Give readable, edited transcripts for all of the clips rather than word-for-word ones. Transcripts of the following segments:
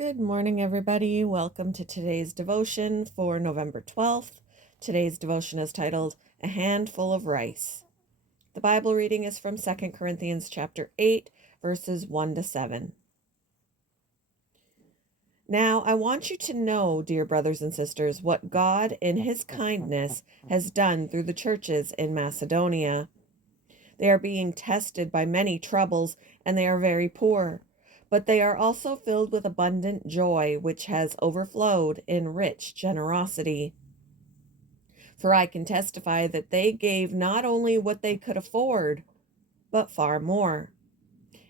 Good morning, everybody. Welcome to today's devotion for November 12th. Today's devotion is titled, A Handful of Rice. The Bible reading is from 2 Corinthians chapter 8, verses 1 to 7. Now, I want you to know, dear brothers and sisters, what God in his kindness has done through the churches in Macedonia. They are being tested by many troubles, and they are very poor. But they are also filled with abundant joy, which has overflowed in rich generosity. For I can testify that they gave not only what they could afford, but far more.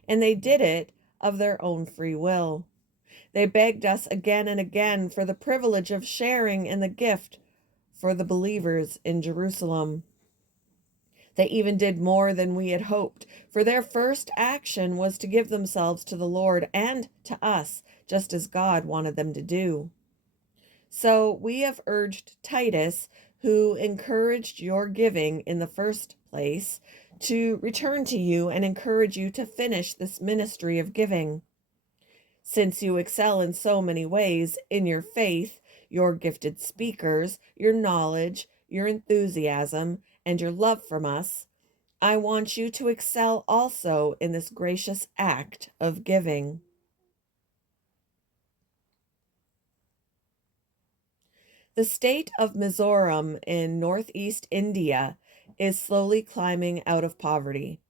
And they did it of their own free will. They begged us again and again for the privilege of sharing in the gift for the believers in Jerusalem. They even did more than we had hoped, for their first action was to give themselves to the Lord and to us, just as God wanted them to do. So we have urged Titus, who encouraged your giving in the first place, to return to you and encourage you to finish this ministry of giving. Since you excel in so many ways, in your faith, your gifted speakers, your knowledge, your enthusiasm, and your love from us, I want you to excel also in this gracious act of giving. The state of Mizoram in northeast India is slowly climbing out of poverty.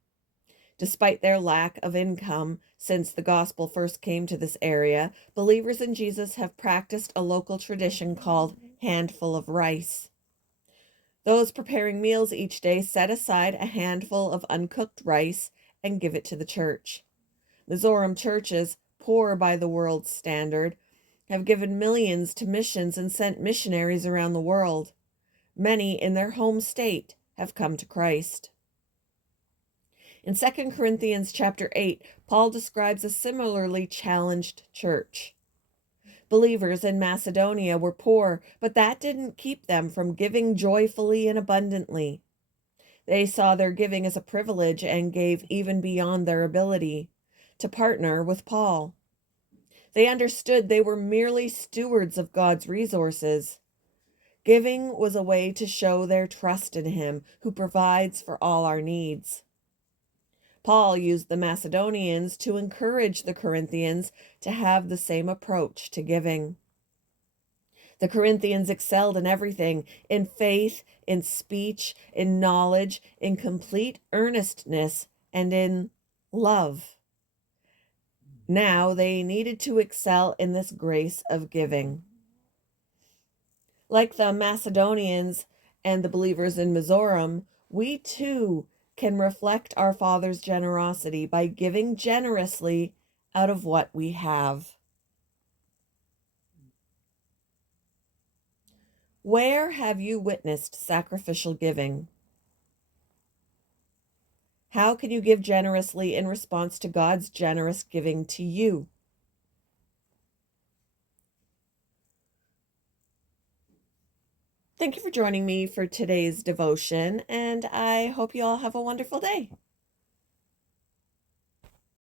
Despite their lack of income since the gospel first came to this area, believers in Jesus have practiced a local tradition called handful of rice. Those preparing meals each day set aside a handful of uncooked rice and give it to the church. Mizoram churches, poor by the world's standard, have given millions to missions and sent missionaries around the world. Many in their home state have come to Christ. In 2 Corinthians chapter 8, Paul describes a similarly challenged church. Believers in Macedonia were poor, but that didn't keep them from giving joyfully and abundantly. They saw their giving as a privilege and gave even beyond their ability to partner with Paul. They understood they were merely stewards of God's resources. Giving was a way to show their trust in Him, who provides for all our needs. Paul used the Macedonians to encourage the Corinthians to have the same approach to giving. The Corinthians excelled in everything, in faith, in speech, in knowledge, in complete earnestness, and in love. Now they needed to excel in this grace of giving. Like the Macedonians and the believers in Mizoram, we too can reflect our Father's generosity by giving generously out of what we have. Where have you witnessed sacrificial giving? How can you give generously in response to God's generous giving to you? Thank you for joining me for today's devotion, and I hope you all have a wonderful day.